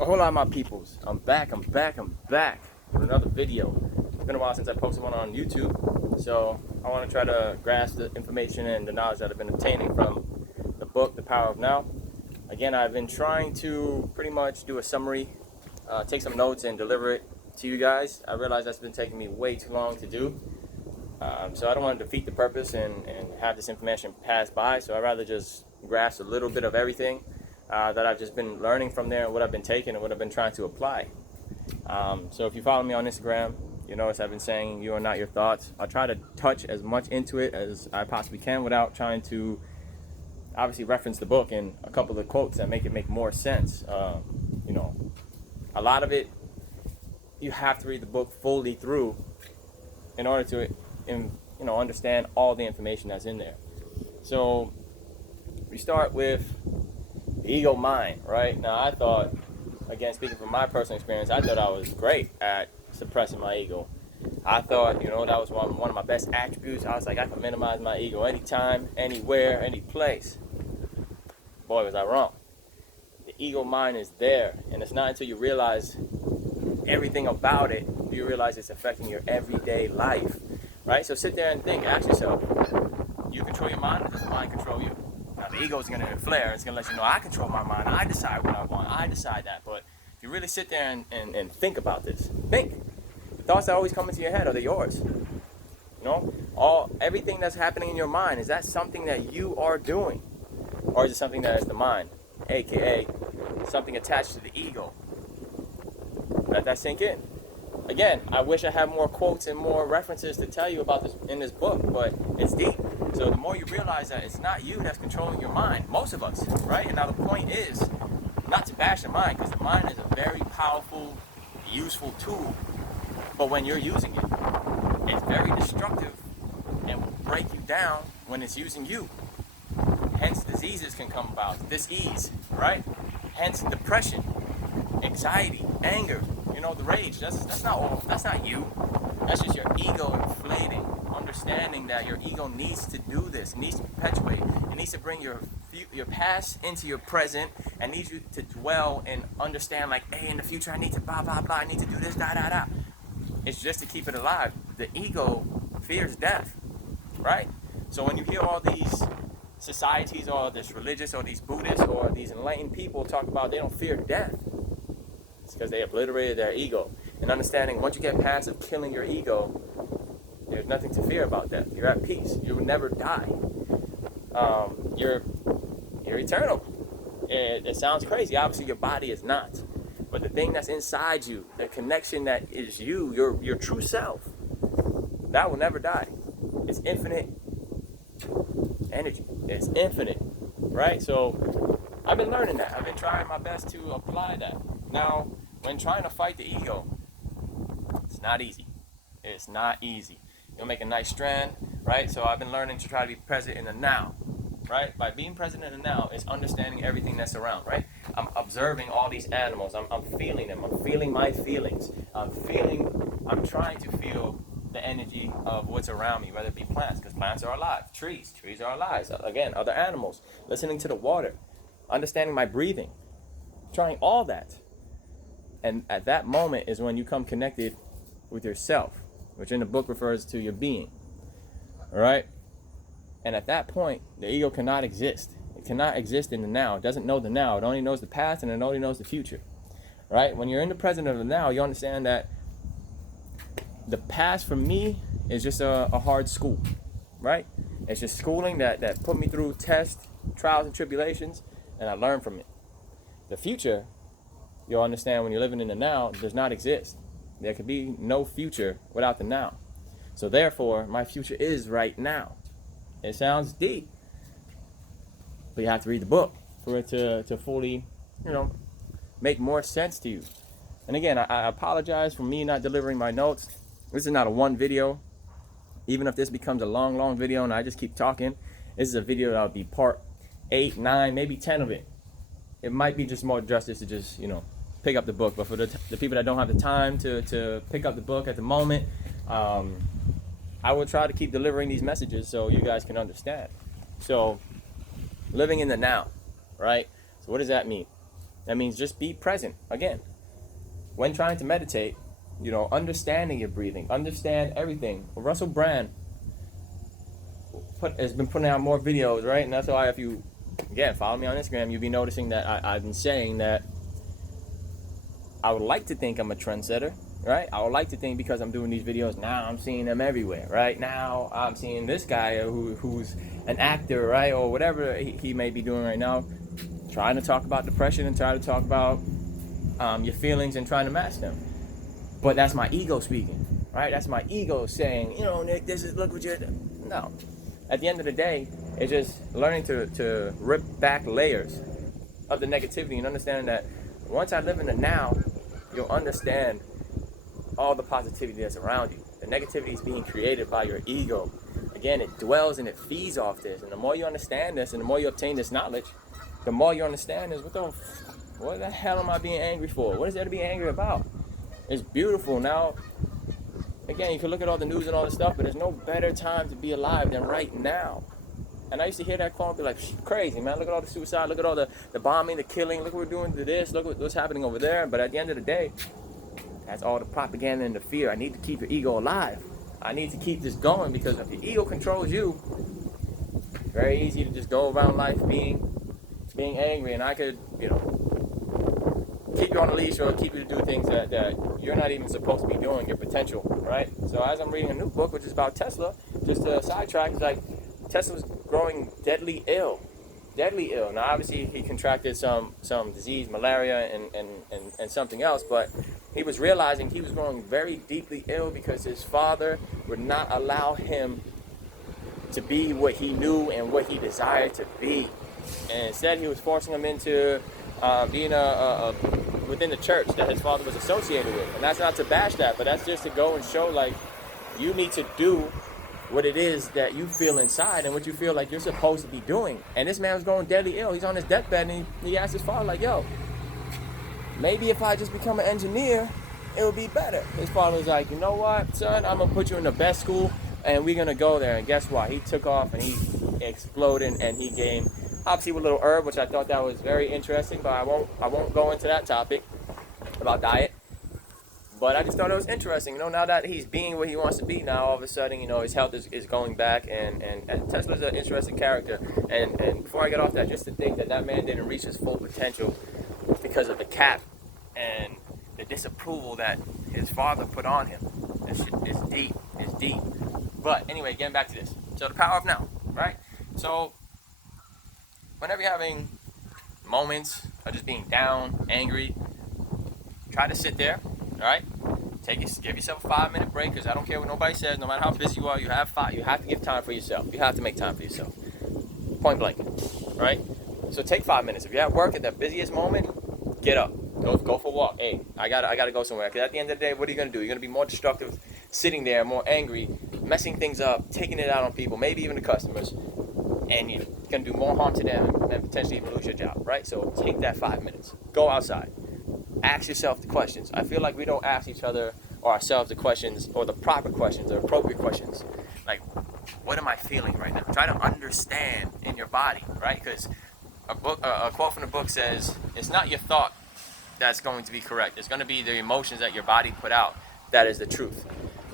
A whole lot of my peoples. I'm back with another video. It's been a while since I posted one on YouTube, so I want to try to grasp the information and the knowledge that I've been obtaining from the book, The Power of Now. Again, I've been trying to pretty much do a summary, take some notes and deliver it to you guys. I realize that's been taking me way too long to do, so I don't want to defeat the purpose and have this information pass by, so I'd rather just grasp a little bit of everything that I've just been learning from there, and what I've been taking and what I've been trying to apply. So if you follow me on Instagram, you notice I've been saying you are not your thoughts. I'll try to touch as much into it as I possibly can without trying to obviously reference the book and a couple of quotes that make it make more sense. You know, a lot of it, you have to read the book fully through in order to understand all the information that's in there. So we start with the ego mind, right? Now I thought, again, speaking from my personal experience, I thought I was great at suppressing my ego. I thought, that was one of my best attributes. I was like, I can minimize my ego anytime, anywhere, any place. Boy, was I wrong. The ego mind is there, and it's not until you realize everything about it, you realize it's affecting your everyday life, right? So sit there and think, ask yourself, you control your mind, or does the mind control you? Now the ego is going to flare, it's going to let you know, I control my mind, I decide what I want, I decide that. But if you really sit there and think about this, think. The thoughts that always come into your head, are they yours? Everything that's happening in your mind, is that something that you are doing? Or is it something that is the mind, aka something attached to the ego? Let that sink in. Again, I wish I had more quotes and more references to tell you about this in this book, but it's deep. So the more you realize that it's not you that's controlling your mind, most of us, right? And now the point is not to bash the mind, because the mind is a very powerful, useful tool. But when you're using it, it's very destructive and will break you down when it's using you. Hence diseases can come about, dis-ease, right? Hence depression, anxiety, anger, the rage. That's not you. That's just your ego inflating, understanding that your ego needs to do this, needs to perpetuate. It needs to bring your past into your present, and needs you to dwell and understand, like, hey, in the future I need to blah blah blah, I need to do this, da da da. It's just to keep it alive. The ego fears death, right? So when you hear all these societies, or this religious, or these Buddhists, or these enlightened people talk about they don't fear death, it's because they obliterated their ego. And understanding, once you get past of killing your ego, there's nothing to fear about death. You're at peace. You will never die. You're eternal. It sounds crazy. Obviously, your body is not. But the thing that's inside you, the connection that is you, your true self, that will never die. It's infinite energy. It's infinite, right? So I've been learning that. I've been trying my best to apply that. Now, when trying to fight the ego, it's not easy. It's not easy. You'll make a nice strand, right? So I've been learning to try to be present in the now, right? By being present in the now is understanding everything that's around, right? I'm observing all these animals. I'm feeling them. I'm feeling my feelings. I'm trying to feel the energy of what's around me, whether it be plants, because plants are alive. Trees are alive. Again, other animals. Listening to the water. Understanding my breathing. Trying all that. And at that moment is when you come connected with yourself, which in the book refers to your being. All right? And at that point, the ego cannot exist. It cannot exist in the now. It doesn't know the now. It only knows the past, and it only knows the future. Right? When you're in the present of the now, you understand that the past for me is just a hard school. Right? It's just schooling that put me through tests, trials, and tribulations, and I learned from it. The future, you'll understand when you're living in the now, does not exist. There could be no future without the now. So therefore, my future is right now. It sounds deep, but you have to read the book for it to fully, make more sense to you. And again, I apologize for me not delivering my notes. This is not a one video. Even if this becomes a long video and I just keep talking, this is a video that will be part 8, 9, maybe 10 of it. It might be just more justice to just, pick up the book. But for the people that don't have the time to pick up the book at the moment, I will try to keep delivering these messages so you guys can understand. So living in the now, right? So what does that mean? That means just be present. Again, when trying to meditate, understanding your breathing, understand everything. Russell Brand has been putting out more videos, right? And that's why if you, again, follow me on Instagram, you'll be noticing that I've been saying that I would like to think I'm a trendsetter, right? I would like to think because I'm doing these videos, now I'm seeing them everywhere, right? Now I'm seeing this guy who's an actor, right? Or whatever he may be doing right now, trying to talk about depression and trying to talk about your feelings and trying to mask them. But that's my ego speaking, right? That's my ego saying, Nick, look what you're doing. No. At the end of the day, it's just learning to rip back layers of the negativity and understanding that once I live in the now, you'll understand all the positivity that's around you. The negativity is being created by your ego. Again, it dwells and it feeds off this. And the more you understand this and the more you obtain this knowledge, the more you understand is what the hell am I being angry for? What is there to be angry about? It's beautiful. Now, again, you can look at all the news and all this stuff, but there's no better time to be alive than right now. And I used to hear that quote and be like, crazy, man. Look at all the suicide. Look at all the bombing, the killing. Look what we're doing to this. Look what's happening over there. But at the end of the day, that's all the propaganda and the fear. I need to keep your ego alive. I need to keep this going because if your ego controls you, it's very easy to just go around life being angry. And I could, keep you on a leash or keep you to do things that you're not even supposed to be doing, your potential, right? So as I'm reading a new book, which is about Tesla, just to sidetrack, it's like Tesla's growing deadly ill. Now, obviously, he contracted some disease, malaria, and something else, but he was realizing he was growing very deeply ill because his father would not allow him to be what he knew and what he desired to be. And instead, he was forcing him into being within the church that his father was associated with. And that's not to bash that, but that's just to go and show, like, you need to do what it is that you feel inside and what you feel like you're supposed to be doing. And this man was growing deadly ill. He's on his deathbed, and he asked his father, like, yo, maybe if I just become an engineer, it would be better. His father was like, you know what, son, I'm going to put you in the best school, and we're going to go there. And guess what? He took off, and he exploded, and he gained, obviously with a little herb, which I thought that was very interesting, but I won't go into that topic about diet. But I just thought it was interesting, now that he's being what he wants to be, now all of a sudden, his health is going back, and Tesla's an interesting character. And before I get off that, just to think that man didn't reach his full potential because of the cap and the disapproval that his father put on him. That shit is deep. But anyway, getting back to this. So the power of now, right? So whenever you're having moments of just being down, angry, try to sit there. All right, give yourself a 5-minute break, because I don't care what nobody says. No matter how busy you are, you have to give time for yourself. You have to make time for yourself, point blank. Right? So take 5 minutes. If you're at work at that busiest moment, get up, go for a walk. Hey, I gotta go somewhere. Because at the end of the day, what are you gonna do? You're gonna be more destructive, sitting there, more angry, messing things up, taking it out on people, maybe even the customers, and you're gonna do more harm to them and potentially even lose your job. Right? So take that 5 minutes. Go outside. Ask yourself the questions. I feel like we don't ask each other or ourselves the questions, or the proper questions, or appropriate questions. Like, what am I feeling right now? Try to understand in your body, right? Because a quote from the book says, it's not your thought that's going to be correct. It's going to be the emotions that your body put out that is the truth,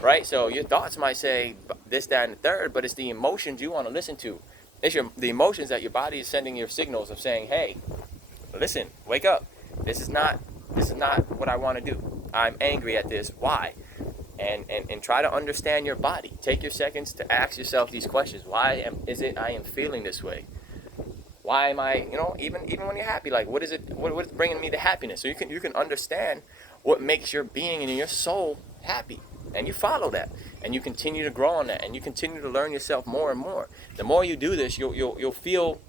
right? So your thoughts might say this, that, and the third, but it's the emotions you want to listen to. It's the emotions that your body is sending your signals of saying, hey, listen, wake up. This is not what I want to do. I'm angry at this. Why? And try to understand your body. Take your seconds to ask yourself these questions. Why is it I am feeling this way? Why am I, even when you're happy, like what is it? What is bringing me to happiness? So you can understand what makes your being and your soul happy, and you follow that, and you continue to grow on that, and you continue to learn yourself more and more. The more you do this, you'll feel.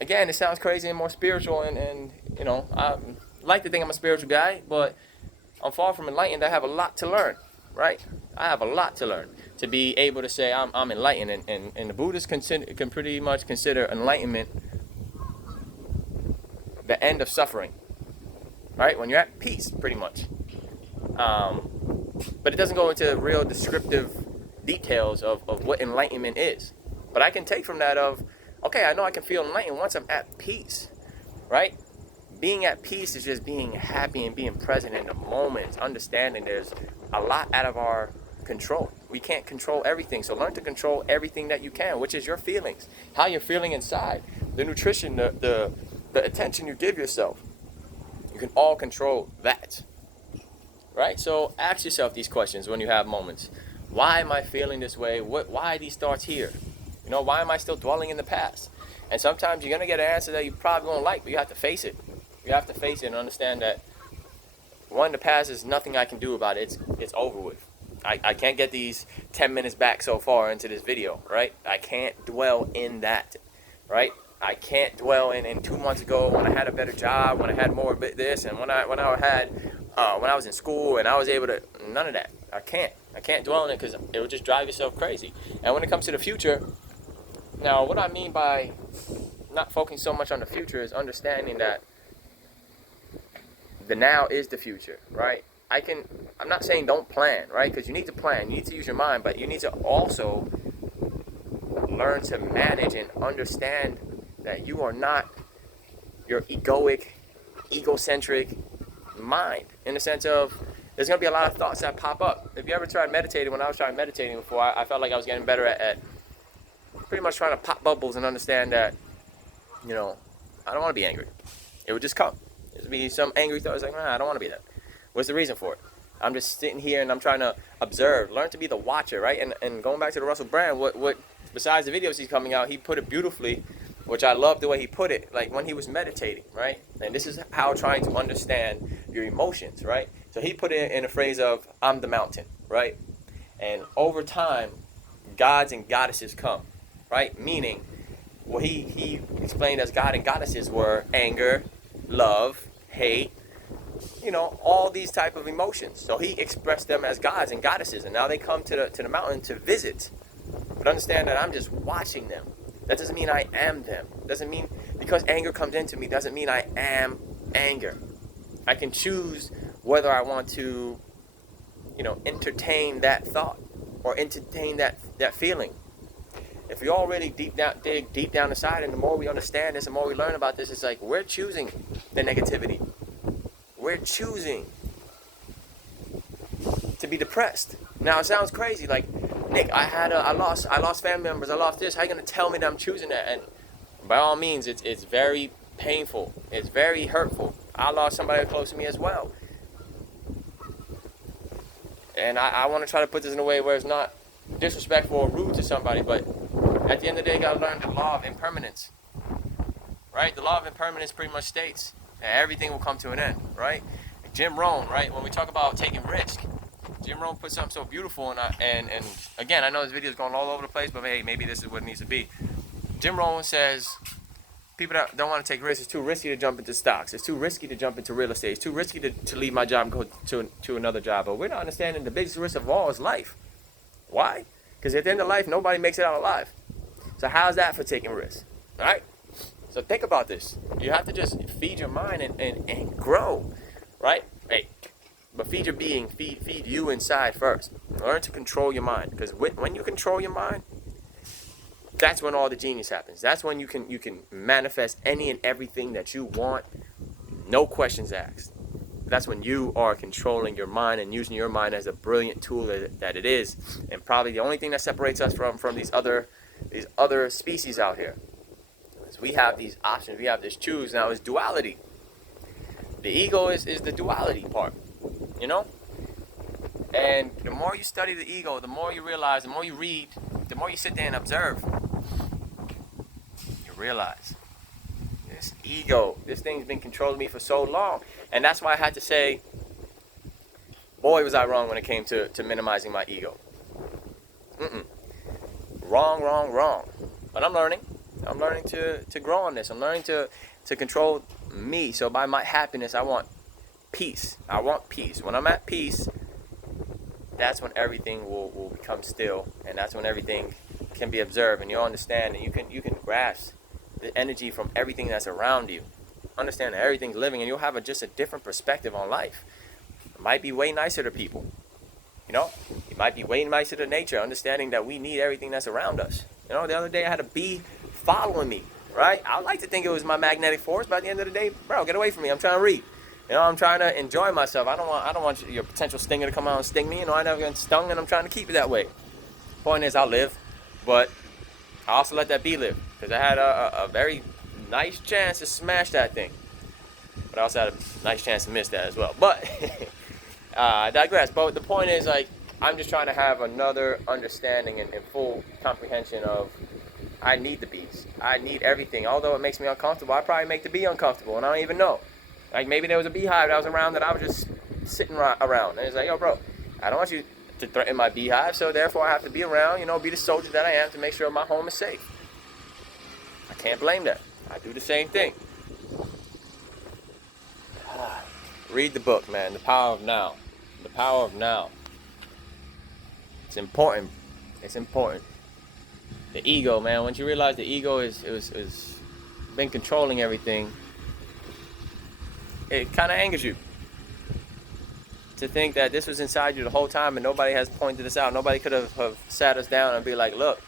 Again, it sounds crazy and more spiritual, and I like to think I'm a spiritual guy, but I'm far from enlightened. I have a lot to learn, right? I have a lot to learn to be able to say I'm enlightened, and the Buddhists can pretty much consider enlightenment the end of suffering, right? When you're at peace, pretty much. But it doesn't go into real descriptive details of what enlightenment is. But I can take from that of, okay, I know I can feel enlightened once I'm at peace, right? Being at peace is just being happy and being present in the moment, understanding there's a lot out of our control. We can't control everything, so learn to control everything that you can, which is your feelings, how you're feeling inside, the nutrition, the attention you give yourself. You can all control that, right? So ask yourself these questions when you have moments. Why am I feeling this way? Why are these thoughts here? You know, why am I still dwelling in the past? And sometimes you're going to get an answer that you probably won't like, but you have to face it. You have to face it and understand that, one, the past is nothing I can do about it. It's over with. I can't get these 10 minutes back so far into this video, right? I can't dwell in that, right? I can't dwell in 2 months ago when I had a better job, when I had more this, and when I was in school and I was able to, none of that. I can't dwell in it because it would just drive yourself crazy. And when it comes to the future, now what I mean by not focusing so much on the future is understanding that the now is the future, right? I'm not saying don't plan, right? Because you need to plan, you need to use your mind, but you need to also learn to manage and understand that you are not your egocentric mind, in the sense of there's going to be a lot of thoughts that pop up. If you ever tried meditating, when I was trying meditating before, I felt like I was getting better at pretty much trying to pop bubbles and understand that, you know, I don't want to be angry. It would just come. There'd be some angry thoughts like, I don't want to be that. What's the reason for it? I'm just sitting here and I'm trying to observe, learn to be the watcher, right? And going back to the Russell Brand, what besides the videos he's coming out, he put it beautifully, which I love the way he put it, like when he was meditating, right? And this is how trying to understand your emotions, right? So he put it in a phrase of, I'm the mountain, right? And over time, gods and goddesses come, right? Meaning, what he explained as God and goddesses were anger, love, hate, you know, all these type of emotions. So he expressed them as gods and goddesses, and now they come to the mountain to visit. But understand that I'm just watching them. That doesn't mean I am them. Doesn't mean because anger comes into me doesn't mean I am anger. I can choose whether I want to, you know, entertain that thought or entertain that feeling. If we all really dig deep down inside, and the more we understand this, the more we learn about this, it's like we're choosing the negativity. We're choosing to be depressed. Now it sounds crazy, like, Nick, I lost family members, I lost this. How are you gonna tell me that I'm choosing that? And by all means, it's very painful. It's very hurtful. I lost somebody close to me as well. And I want to try to put this in a way where it's not disrespectful or rude to somebody, but at the end of the day, you gotta learn the law of impermanence. Right? The law of impermanence pretty much states that everything will come to an end, right? Jim Rohn, right? When we talk about taking risk, Jim Rohn put something so beautiful, and again, I know this video is going all over the place, but hey, maybe this is what it needs to be. Jim Rohn says, people that don't want to take risks, it's too risky to jump into stocks. It's too risky to jump into real estate. It's too risky to leave my job and go to another job. But we're not understanding the biggest risk of all is life. Why? Because at the end of life, nobody makes it out alive. So how's that for taking risks? All right? So think about this. You have to just feed your mind and grow, right? Hey, but feed your being, feed you inside first. Learn to control your mind, because when you control your mind, that's when all the genius happens. That's when you can manifest any and everything that you want, no questions asked. That's when you are controlling your mind and using your mind as a brilliant tool that it is, and probably the only thing that separates us from these other species out here. We have these options, we have this choose. Now is duality. The ego is the duality part, you know? And the more you study the ego, the more you realize, the more you read, the more you sit there and observe, you realize this ego, this thing's been controlling me for so long. And that's why I had to say, boy, was I wrong when it came to minimizing my ego. Wrong. But I'm learning to grow on this. I'm learning to control me. So by my happiness, I want peace. I want peace. When I'm at peace, that's when everything will become still, and that's when everything can be observed, and you'll understand, and you can grasp the energy from everything that's around you. Understand that everything's living, and you'll have just a different perspective on life. It might be way nicer to people. You know, it might be way nicer to nature, understanding that we need everything that's around us. You know, the other day I had a bee following me right? I like to think it was my magnetic force, but at the end of the day, bro, get away from me. I'm trying to read. You know, I'm trying to enjoy myself. I don't want your potential stinger to come out and sting me. You know, I never get stung, and I'm trying to keep it that way. Point is, I'll live, but I also let that bee live, because I had a very nice chance to smash that thing, but I also had a nice chance to miss that as well. But I digress. But the point is, like, I'm just trying to have another understanding and full comprehension of, I need the bees. I need everything. Although it makes me uncomfortable, I probably make the bee uncomfortable, and I don't even know. Like, maybe there was a beehive that was around that I was just sitting around, and it's like, yo, bro, I don't want you to threaten my beehive, so therefore I have to be around, you know, be the soldier that I am to make sure my home is safe. I can't blame that. I do the same thing. Read the book, man. The Power of Now. The Power of Now. It's important. It's important. The ego, man. Once you realize the ego is been controlling everything, it kind of angers you to think that this was inside you the whole time and nobody has pointed this out. Nobody could have sat us down and be like, look,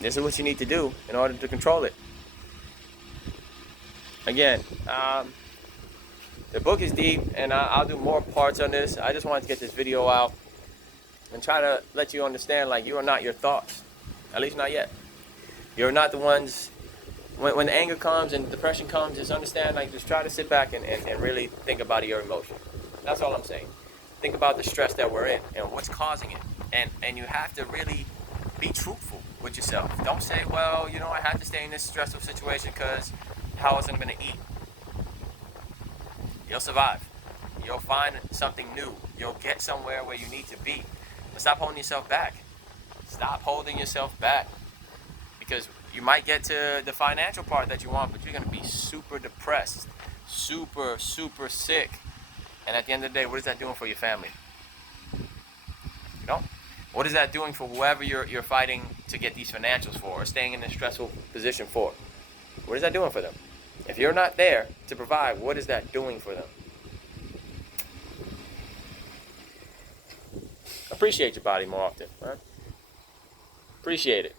this is what you need to do in order to control it. Again, the book is deep, and I'll do more parts on this. I just wanted to get this video out and try to let you understand, like, you are not your thoughts. At least not yet. You're not the ones. When the anger comes and depression comes, just understand, like, just try to sit back and really think about your emotion. That's all I'm saying. Think about the stress that we're in and what's causing it. And you have to really be truthful with yourself. Don't say, well, you know, I had to stay in this stressful situation because how else am I going to eat? You'll survive. You'll find something new. You'll get somewhere where you need to be. But stop holding yourself back. Stop holding yourself back. Because you might get to the financial part that you want, but you're going to be super depressed, super sick. And at the end of the day, what is that doing for your family? You know? What is that doing for whoever you're fighting to get these financials for, or staying in this stressful position for? What is that doing for them? If you're not there to provide, what is that doing for them? Appreciate your body more often, right? Appreciate it.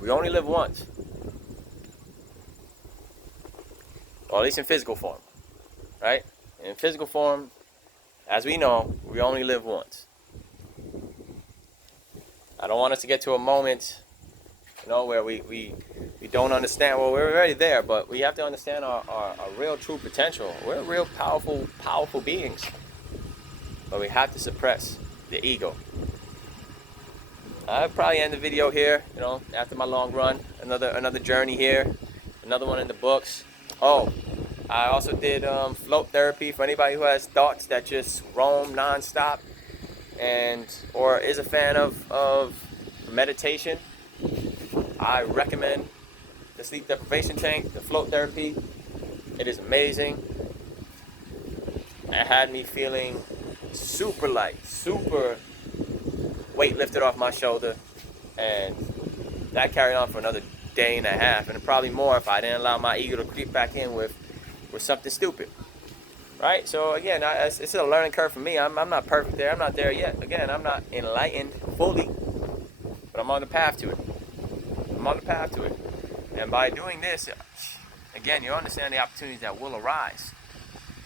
We only live once. Or at least in physical form, right? In physical form, as we know, we only live once. I don't want us to get to a moment, you know, where we don't understand. Well, we're already there, but we have to understand our real true potential. We're real powerful beings. But we have to suppress the ego. I'll probably end the video here, you know, after my long run. Another journey here. Another one in the books. Oh, I also did float therapy for anybody who has thoughts that just roam nonstop or is a fan of meditation. I recommend the sleep deprivation tank, the float therapy. It is amazing. It had me feeling super light, super weight lifted off my shoulder, and that carried on for another day and a half, and probably more if I didn't allow my ego to creep back in with something stupid. Right? So again, it's a learning curve for me. I'm not perfect there. I'm not there yet. Again, I'm not enlightened fully, but I'm on the path to it. I'm on the path to it. And by doing this, again, you understand the opportunities that will arise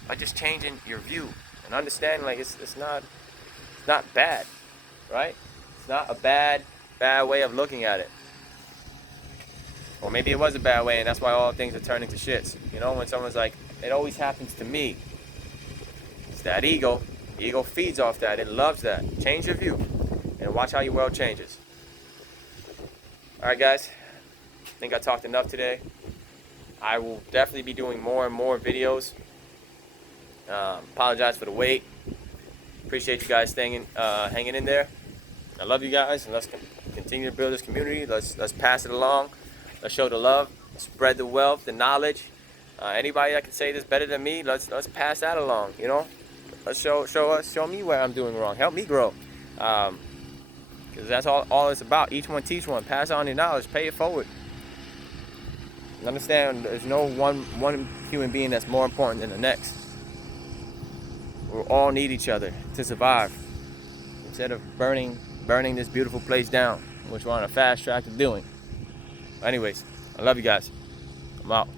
by just changing your view and understanding, like, it's not bad, right? It's not a bad way of looking at it. Or maybe it was a bad way, and that's why all things are turning to shits. You know, when someone's like, it always happens to me. It's that ego. The ego feeds off that. It loves that. Change your view and watch how your world changes. Alright, guys. I think I talked enough today. I will definitely be doing more and more videos. Apologize for the wait. Appreciate you guys hanging in there. I love you guys, and let's continue to build this community. Let's pass it along. Let's show the love, spread the wealth, the knowledge. Anybody that can say this better than me, let's pass that along. You know, let's show me where I'm doing wrong. Help me grow, because that's all it's about. Each one teach one. Pass on your knowledge. Pay it forward. And understand, there's no one human being that's more important than the next. We all need each other to survive. Instead of burning this beautiful place down, which we're on a fast track to doing. Anyways, I love you guys. I'm out.